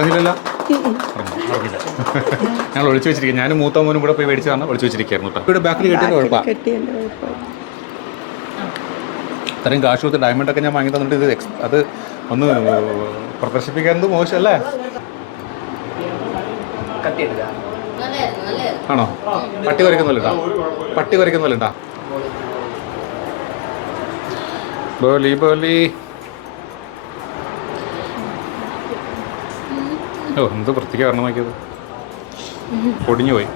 അറിഞ്ഞില്ലല്ലോ? അറിഞ്ഞില്ല. ഞങ്ങൾ ഒളിച്ചു വെച്ചിരിക്കുക. ഞാനും മൂത്ത മോനും കൂടെ പോയി മേടിച്ചതാണ്, ഒളിച്ചു വെച്ചിരിക്കുകയായിരുന്നു കേട്ടോ. ഇവിടെ ബാക്കിൽ കെട്ടിയത് കുഴപ്പമാണ്. ഇത്രയും കാശ് കൊടുത്ത് ഡയമണ്ടൊക്കെ ഞാൻ വാങ്ങി തന്നിട്ട് ഇത് അത് ഒന്ന് പ്രദർശിപ്പിക്കുന്നത് മോശമല്ലേ? ആണോ? പട്ടി വരയ്ക്കുന്നില്ലട്ടാ, പട്ടി വരയ്ക്കുന്നില്ലട്ടാ. ബോലി ബോലി. ഓ, എന്ത് വൃത്തിക്ക് കാരണം നോക്കിയത്, പൊടിഞ്ഞു പോയി.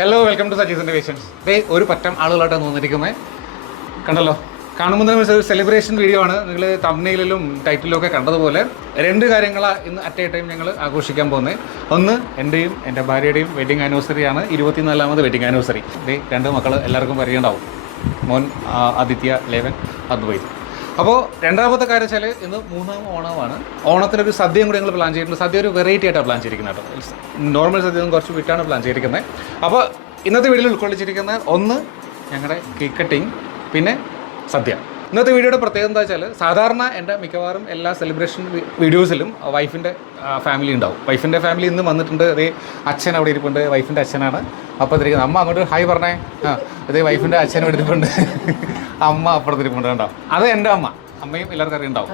Hello, welcome to Saji's innovations. ഒരു പറ്റം ആളുകളായിട്ടാണ് തോന്നിയിരിക്കുന്നത്. കണ്ടല്ലോ, കാണുമ്പോൾ തന്നെ ഒരു സെലിബ്രേഷൻ വീഡിയോ ആണ്. നിങ്ങൾ തംബ്നെയിലും ടൈറ്റിലും ഒക്കെ കണ്ടതുപോലെ രണ്ട് കാര്യങ്ങളാണ് ഇന്ന് അറ്റ് എ ടൈം ഞങ്ങൾ ആഘോഷിക്കാൻ പോകുന്നത്. ഒന്ന്, എൻ്റെയും എൻ്റെ ഭാര്യയുടെയും വെഡിങ് ആനിവേഴ്സറിയാണ്, 24ാമത് വെഡിങ് ആനിവേഴ്സറി. രണ്ട് മക്കൾ എല്ലാവർക്കും പരിചയമുണ്ടാവും. മോൻ ആദിത്യ, ലേവൻ, അദ്വൈത്. അപ്പോൾ രണ്ടാമത്തെ കാര്യം വെച്ചാൽ ഇന്ന് 3ാം ഓണമാണ്. ഓണത്തിനൊരു സദ്യയും കൂടി ഞങ്ങൾ പ്ലാൻ ചെയ്തിട്ടുണ്ട്. സദ്യ ഒരു വെറൈറ്റി ആയിട്ടാണ് പ്ലാൻ ചെയ്തിരിക്കുന്നത് കേട്ടോ. നോർമൽ സദ്യ കുറച്ച് വിട്ടാണ് പ്ലാൻ ചെയ്തിരിക്കുന്നത്. അപ്പോൾ ഇന്നത്തെ വീഡിയോയിൽ ഉൾക്കൊള്ളിച്ചിരിക്കുന്നത് ഒന്ന് ഞങ്ങളുടെ കേക്ക് കട്ടിങ്, പിന്നെ സദ്യ. ഇന്നത്തെ വീഡിയോയുടെ പ്രത്യേകത എന്താ വെച്ചാൽ, സാധാരണ എൻ്റെ മിക്കവാറും എല്ലാ സെലിബ്രേഷൻ വീഡിയോസിലും വൈഫിൻ്റെ ഫാമിലി ഉണ്ടാവും. വൈഫിൻ്റെ ഫാമിലി ഇന്ന് വന്നിട്ടുണ്ട്. അതേ അച്ഛൻ അവിടെ ഇരിപ്പുണ്ട്, വൈഫിൻ്റെ അച്ഛനാണ്. അപ്പോൾ തിരിക്കുന്നത് അമ്മ അങ്ങോട്ട് ഹായ് പറഞ്ഞേ. അതേ വൈഫിൻ്റെ അച്ഛൻ ഇവിടെ ഇരിപ്പുണ്ട്, അമ്മ അപ്പുറത്തിരിപ്പുണ്ട്. കണ്ടോ, അത് എൻ്റെ അമ്മയും എല്ലാവർക്കും അറിയുണ്ടാവും.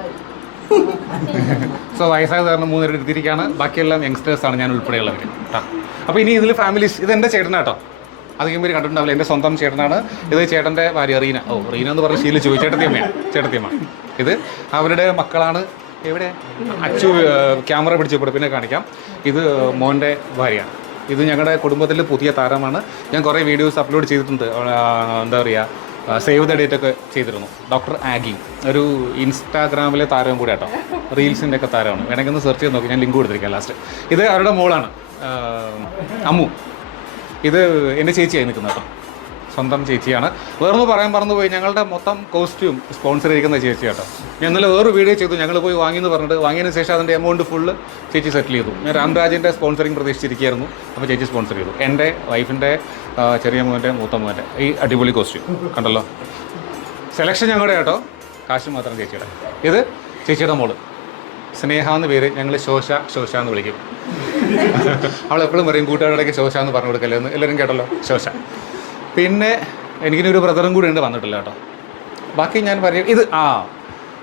സോ വയസ്സായ കാരണം 3 പേര് എടുത്തിരിക്കുകയാണ്. ബാക്കിയെല്ലാം യങ്സ്റ്റേഴ്സാണ്, ഞാൻ ഉൾപ്പെടെയുള്ളവർ കേട്ടോ. അപ്പോൾ ഇനി ഇതിൽ ഫാമിലീസ്, ഇതെൻ്റെ ചേട്ടനാട്ടോ. അധികം പേര് കണ്ടിട്ടുണ്ടാവില്ല, എൻ്റെ സ്വന്തം ചേട്ടനാണ്. ഇത് ചേട്ടൻ്റെ ഭാര്യ റീന. റീന എന്ന് പറഞ്ഞ് ശീലിച്ചു പോയി. ചേട്ടത്തിയമ്മ. ഇത് അവരുടെ മക്കളാണ്. എവിടെ അച്ചു ക്യാമറ പിടിച്ചപ്പോൾ പിന്നെ കാണിക്കാം. ഇത് മോൻ്റെ ഭാര്യയാണ്. ഇത് ഞങ്ങളുടെ കുടുംബത്തിൽ പുതിയ താരമാണ്. ഞാൻ കുറേ വീഡിയോസ് അപ്ലോഡ് ചെയ്തിട്ടുണ്ട്. എന്താ പറയുക, സേവ് ദ ഡേറ്റ് ഒക്കെ ചെയ്തിരുന്നു. ഡോക്ടർ ആഗി, ഒരു ഇൻസ്റ്റാഗ്രാമിലെ താരവും കൂടെ കേട്ടോ, റീൽസിൻ്റെ ഒക്കെ താരമാണ്. വേണമെങ്കിൽ ഒന്ന് സെർച്ച് ചെയ്ത് നോക്കി, ഞാൻ ലിങ്ക് കൊടുത്തിരിക്കാം ലാസ്റ്റ്. ഇത് അവരുടെ മോളാണ് അമ്മു. ഇത് എൻ്റെ ചേച്ചിയായി നിൽക്കുന്നത് കേട്ടോ, സ്വന്തം ചേച്ചിയാണ്. വേറൊന്ന് പറയാൻ മറന്നുപോയി, ഞങ്ങളുടെ മൊത്തം കോസ്റ്റ്യൂം സ്പോൺസർ ചെയ്തിരിക്കുന്ന ചേച്ചി കേട്ടോ. ഞാൻ ഇന്നലെ വേറൊരു വീഡിയോ ചെയ്തു, ഞങ്ങൾ പോയി വാങ്ങിയെന്ന് പറഞ്ഞിട്ട്. വാങ്ങിയതിന് ശേഷം അതിൻ്റെ എമൗണ്ട് ഫുള്ള് ചേച്ചി സെറ്റിൽ ചെയ്തു. ഞാൻ രാംരാജിൻ്റെ സ്പോൺസറിങ് പ്രതീക്ഷിച്ചിരിക്കുകയായിരുന്നു. അപ്പോൾ ചേച്ചി സ്പോൺസർ ചെയ്തു. എൻ്റെ വൈഫിൻ്റെ ചെറിയ മോൻ്റെ മൂത്ത മോൻ്റെ ഈ അടിപൊളി കോസ്റ്റ്യൂം കണ്ടല്ലോ. സെലക്ഷൻ ഞങ്ങളുടെ കേട്ടോ, കാശ് മാത്രം ചേച്ചിയുടെ. ഇത് ചേച്ചിയുടെ മോള് സ്നേഹ എന്ന് പേര്. ഞങ്ങൾ ശോശ എന്ന് വിളിക്കും. അവളെപ്പോഴും പറയും കൂട്ടുകാരുടെയൊക്കെ ശോശ എന്ന് പറഞ്ഞു കൊടുക്കല്ലേ എന്ന്. എല്ലാവരും കേട്ടല്ലോ, ശോശ. പിന്നെ എനിക്കിനൊരു ബ്രദറും കൂടി ഉണ്ട്, വന്നിട്ടില്ല കേട്ടോ. ബാക്കി ഞാൻ പറയും.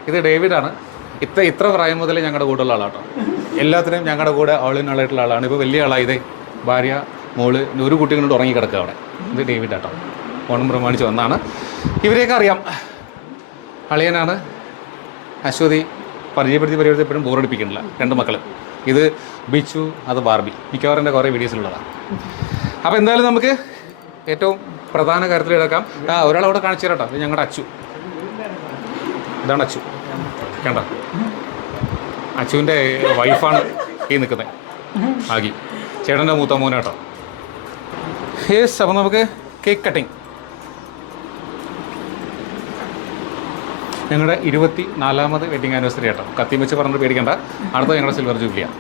ഇത് ഡേവിഡാണ്. ഇത്ര പ്രായം മുതൽ ഞങ്ങളുടെ കൂടെയുള്ള ആളാട്ടോ. എല്ലാത്തിനും ഞങ്ങളുടെ കൂടെ ആളിനാളായിട്ടുള്ള ആളാണ്. ഇപ്പോൾ വലിയ ആളാണ്. ഇത് ഭാര്യ, മോള്, ഒരു കുട്ടി കൊണ്ട് ഉറങ്ങി കിടക്കുക അവിടെ. ഇത് ഡേവിഡ് കേട്ടോ, ഓണം പ്രമാണിച്ച് വന്നാണ്. ഇവരെയൊക്കെ അറിയാം. അളിയനാണ് അശ്വതി. പരിചയപ്പെടുത്തി എപ്പോഴും ബോറടിപ്പിക്കുന്നില്ല. 2 മക്കൾ. ഇത് ബിച്ചു, അത് ബാർബി. മിക്കവാറും എൻ്റെ കുറേ വീഡിയോസിലുള്ളതാണ്. അപ്പോൾ എന്തായാലും നമുക്ക് ഏറ്റവും പ്രധാന കാര്യത്തിൽ കിടക്കാം. ഒരാളവിടെ കാണിച്ചു തരാം കേട്ടോ. ഇത് ഞങ്ങളുടെ അച്ചു. ഇതാണ് അച്ചു, കണ്ട. അച്ചുവിൻ്റെ വൈഫാണ് ഈ നിൽക്കുന്നത്, ആഗി, ചേട്ടൻ്റെ മൂത്ത മോനെ കേട്ടോ. യെസ്. അപ്പോൾ നമുക്ക് കേക്ക് കട്ടിങ്. ഞങ്ങളുടെ 24ാമത് വെഡിങ് ആനിവേഴ്സറി കേട്ടോ. കത്തിയും വെച്ച് പറഞ്ഞിട്ട് പേടിക്കേണ്ട. അടുത്ത ഞങ്ങളുടെ സിൽവർ ജൂബിലിയാണ്.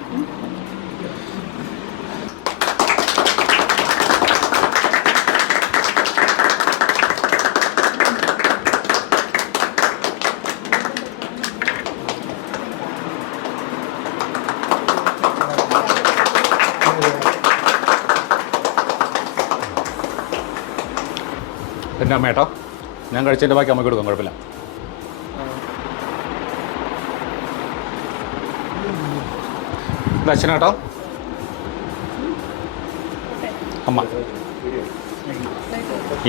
എൻ്റെ അമ്മ കേട്ടോ. ഞാൻ കഴിച്ചതിൻ്റെ ബാക്കി അമ്മയ്ക്ക് കൊടുക്കാം, കുഴപ്പമില്ല. ഇത് അച്ഛനാട്ടോ, അമ്മ.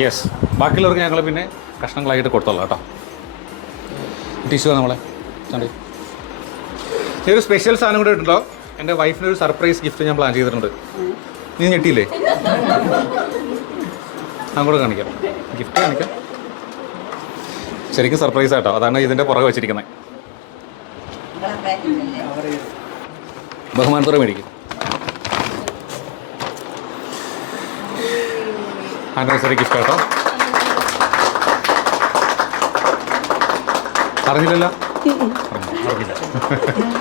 യെസ്. ബാക്കിയുള്ളവർക്ക് ഞങ്ങൾ പിന്നെ കഷ്ണങ്ങളായിട്ട് കൊടുത്തോളാം കേട്ടോ. ടിഷ്യൂ നമ്മളെ ഒരു സ്പെഷ്യൽ സാധനം കൂടെ ഉണ്ടോ. എൻ്റെ വൈഫിനൊരു സർപ്രൈസ് ഗിഫ്റ്റ് ഞാൻ പ്ലാൻ ചെയ്തിട്ടുണ്ട്. നീ ഞെട്ടിയില്ലേ? അങ്ങോട്ട് കാണിക്കാം, ഗിഫ്റ്റ് കാണിക്കാം. ശരിക്കും സർപ്രൈസ് ആട്ടോ, അതാണ് ഇതിൻ്റെ പുറകെ വെച്ചിരിക്കുന്നത്. ബഹുമാനത്തോടെ മേടിക്കും. ആനിവേഴ്സറി ഗിഫ്റ്റ് കേട്ടോ. അറിഞ്ഞില്ലല്ലോ? അറിയില്ല.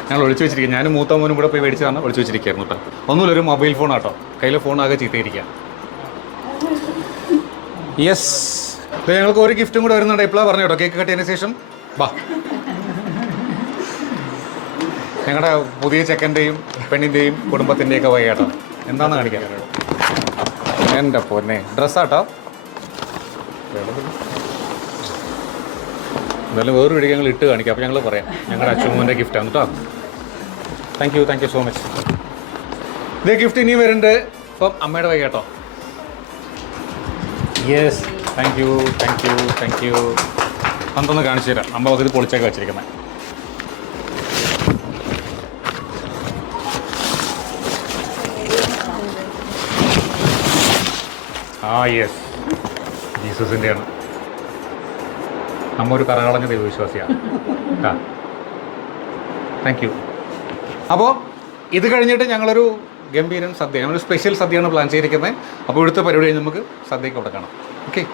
ഞങ്ങൾ ഒളിച്ചു വെച്ചിരിക്കുക. ഞാനും മൂത്ത മോനും കൂടെ പോയി മേടിച്ചതാണ്, ഒളിച്ചു വെച്ചിരിക്കുകയായിരുന്നു കേട്ടോ. ഒന്നുമില്ല, ഒരു മൊബൈൽ ഫോൺ ആട്ടോ, കയ്യിലെ ഫോണാകെ ചീത്തയിരിക്കുക. യെസ്, ഞങ്ങൾക്ക് ഒരു ഗിഫ്റ്റും കൂടെ വരുന്നുണ്ട്. എപ്പോഴാണ് പറഞ്ഞു കേട്ടോ, കേക്ക് കട്ടിയതിന് ശേഷം വാ. ഞങ്ങളുടെ പുതിയ ചെക്കൻ്റെയും പെണ്ണിൻ്റെയും കുടുംബത്തിൻ്റെയൊക്കെ വൈ കേട്ടോ. എന്താണെന്ന് കാണിക്കാം. എൻ്റെ പൊന്നെ, ഡ്രസ്സാട്ടോ. എന്തായാലും വേറൊരു വീഡിയോ ഞങ്ങൾ ഇട്ട് കാണിക്കാം. അപ്പോൾ ഞങ്ങൾ പറയാം ഞങ്ങളുടെ അച്ഛമ്മൂൻ്റെ ഗിഫ്റ്റാണ് കേട്ടോ. Thank you so much. ഇതേ ഗിഫ്റ്റ് ഇനിയും വരുന്നുണ്ട്. ഇപ്പം അമ്മയുടെ വൈ കേട്ടോ. Yes, thank you. അന്തൊന്ന് കാണിച്ചു തരാം. അമ്മ ഇത് പൊളിച്ചൊക്കെ വെച്ചിരിക്കുന്നത്. യെസ്, ജീസസിൻ്റെയാണ്. അമ്മ ഒരു കറകളഞ്ഞ ദൈവവിശ്വാസിയാണ്. Thank you. അപ്പോൾ ഇത് കഴിഞ്ഞിട്ട് ഞങ്ങളൊരു ഗംഭീരൻ സദ്യ, ഞങ്ങളൊരു സ്പെഷ്യൽ സദ്യയാണ് പ്ലാൻ ചെയ്തിരിക്കുന്നത്. അപ്പോൾ ഇവിടുത്തെ പരിപാടി കഴിഞ്ഞ് നമുക്ക് സദ്യയ്ക്ക് അവിടെ കാണാം. ഓക്കെ.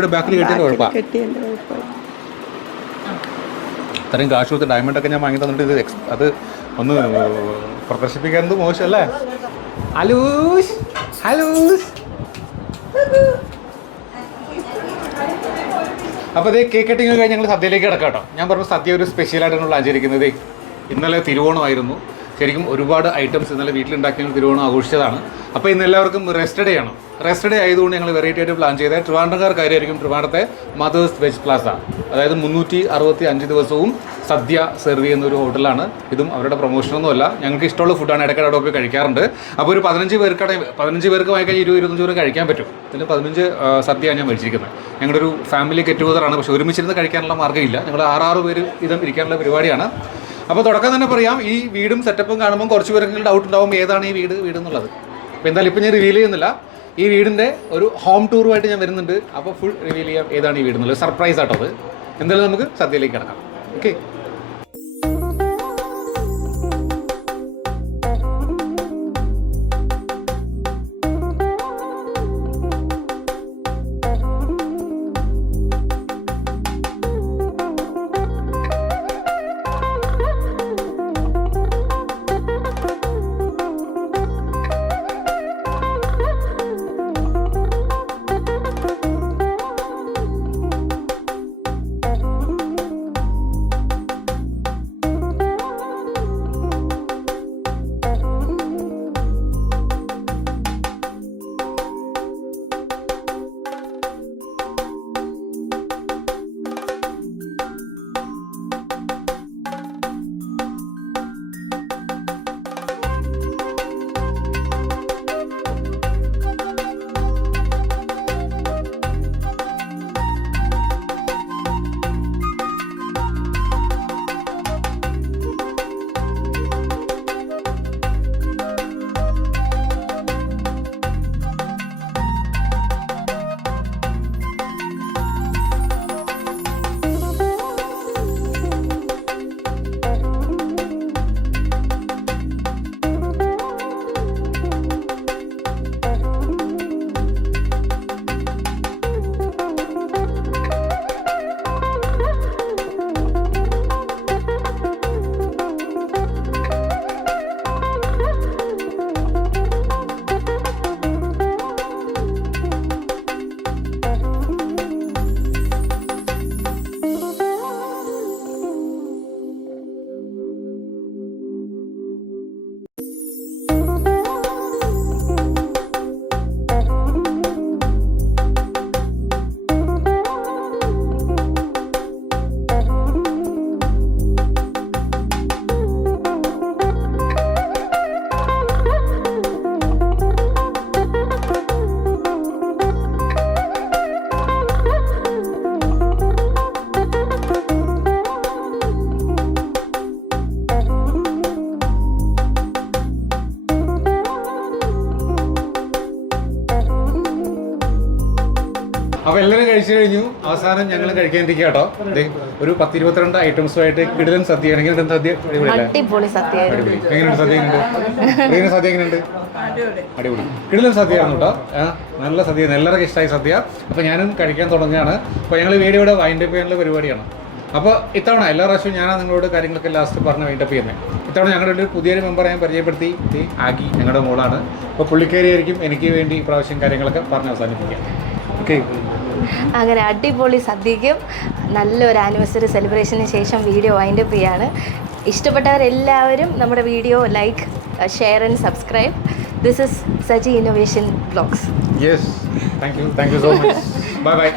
ഇവിടെ ബാക്കിൽ കെട്ടിയത് കുഴപ്പമാണ്. ഇത്രയും കാശ് കൊടുത്ത് ഡയമണ്ടൊക്കെ ഞാൻ വാങ്ങി തന്നിട്ട് ഇത് അത് ഒന്ന് പ്രദർശിപ്പിക്കുന്നത് മോശമല്ലേ? ഹലൂസ് അപ്പോൾ ഇതേ കേക്ക് കട്ടിങ് കഴിഞ്ഞ് ഞങ്ങൾ സദ്യയിലേക്ക് കിടക്കാം കേട്ടോ. ഞാൻ പറഞ്ഞു സദ്യ ഒരു സ്പെഷ്യലായിട്ടാണ് പ്ലാൻ ചെയ്തിരിക്കുന്നത്. ഇന്നലെ തിരുവോണമായിരുന്നു. ശരിക്കും ഒരുപാട് ഐറ്റംസ് ഇന്നലെ വീട്ടിലുണ്ടാക്കി ഞങ്ങൾ തിരുവോണം ആഘോഷിച്ചതാണ്. അപ്പോൾ ഇന്ന് എല്ലാവർക്കും റെസ്റ്റ് ഡേ ആണ്. റെസ്റ്റ് ഡേ ആയതുകൊണ്ട് ഞങ്ങൾ വെറൈറ്റി ആയിട്ട് പ്ലാൻ ചെയ്തത് ട്രിവാൻഡ്രംകാർക്കായിരിക്കും ട്രിവാൻഡ്രത്തെ മദേഴ്സ് വെജ് പ്ലാസ. അതായത് 365 ദിവസവും സദ്യ സെർവ് ചെയ്യുന്ന ഒരു ഹോട്ടലാണ്. ഇതും അവരുടെ പ്രൊമോഷനൊന്നുമല്ല, ഞങ്ങൾക്ക് ഇഷ്ടമുള്ള ഫുഡാണ്. ഇടയ്ക്കിടെ അവിടെ പോയി കഴിക്കാറുണ്ട്. അപ്പോൾ ഒരു 15 പേർക്ക് വാങ്ങിക്കാൻ 20-25 പേര് കഴിക്കാൻ പറ്റും. ഇതിൽ 15 സദ്യയാണ് ഞാൻ മേടിച്ചിരിക്കുന്നത്. ഞങ്ങളുടെ ഒരു ഫാമിലി ഗെറ്റ് ടുഗദറാണ്. പക്ഷേ ഒരുമിച്ചിരുന്ന് കഴിക്കാനുള്ള മാർഗ്ഗമില്ല. ഞങ്ങൾ 6 പേര് ഇതും ഇരിക്കാനുള്ള പരിപാടിയാണ്. അപ്പോൾ തുടക്കം തന്നെ പറയാം, ഈ വീടും സെറ്റപ്പും കാണുമ്പോൾ കുറച്ച് പേർക്ക് ഡൗട്ട് ഉണ്ടാവും ഏതാണ് ഈ വീട് എന്നുള്ളത്. അപ്പോൾ എന്തായാലും ഇപ്പം ഞാൻ റിവീൽ ചെയ്യുന്നില്ല. ഈ വീടിൻ്റെ ഒരു ഹോം ടൂറുമായിട്ട് ഞാൻ വരുന്നുണ്ട്. അപ്പോൾ ഫുൾ റിവീൽ ചെയ്യാം ഏതാണ് ഈ വീട് എന്നുള്ളത്. സർപ്രൈസ് ആട്ടോ അത്. എന്തായാലും നമുക്ക് സദ്യയിലേക്ക് കിടക്കാം. ഓക്കെ. അപ്പോൾ എല്ലാവരും കഴിച്ചു കഴിഞ്ഞു. അവസാനം ഞങ്ങൾ കഴിക്കാനിരിക്കുക കേട്ടോ. ഒരു 10-22 ഐറ്റംസുമായിട്ട് കിടിലൻ സദ്യ. എങ്ങനെയുണ്ട് സദ്യ? അടിപൊളി സദ്യ. എങ്ങനെയുണ്ട് സദ്യ? എങ്ങനെയുണ്ട് സദ്യ? എങ്ങനെയുണ്ട്? അടിപൊളി കിടിലൻ സദ്യയാണ് കേട്ടോ. നല്ല സദ്യ, എല്ലാവർക്കും ഇഷ്ടമായി സദ്യ. അപ്പോൾ ഞാനും കഴിക്കാൻ തുടങ്ങുകയാണ്. അപ്പോൾ ഞങ്ങൾ വീഡിയോയുടെ വൈൻഡപ്പ് ചെയ്യാനുള്ള പരിപാടിയാണ്. അപ്പോൾ ഇത്തവണ എല്ലാ പ്രാവശ്യവും ഞാനാണ് നിങ്ങളോട് കാര്യങ്ങളൊക്കെ ലാസ്റ്റ് പറഞ്ഞ് വൈൻഡപ്പ് ചെയ്യുന്നത്. ഇത്തവണ ഞങ്ങളുടെ ഒരു പുതിയൊരു മെമ്പർ ഞാൻ പരിചയപ്പെടുത്തി. ആക്കി ഞങ്ങളുടെ മോളാണ്. അപ്പോൾ പുള്ളിക്കാരിയായിരിക്കും എനിക്ക് വേണ്ടി ഇപ്രാവശ്യം കാര്യങ്ങളൊക്കെ പറഞ്ഞ് അവസാനിപ്പിക്കാം. ഓക്കെ. അങ്ങനെ അടിപൊളി സദ്യയ്ക്കും നല്ലൊരു ആനിവേഴ്സറി സെലിബ്രേഷന് ശേഷം വീഡിയോ വൈൻഡപ്പ് ചെയ്യാണ്. ഇഷ്ടപ്പെട്ടവരെല്ലാവരും നമ്മുടെ video like, share and subscribe. This is Saji innovation vlogs. Yes, thank you so much. Bye bye.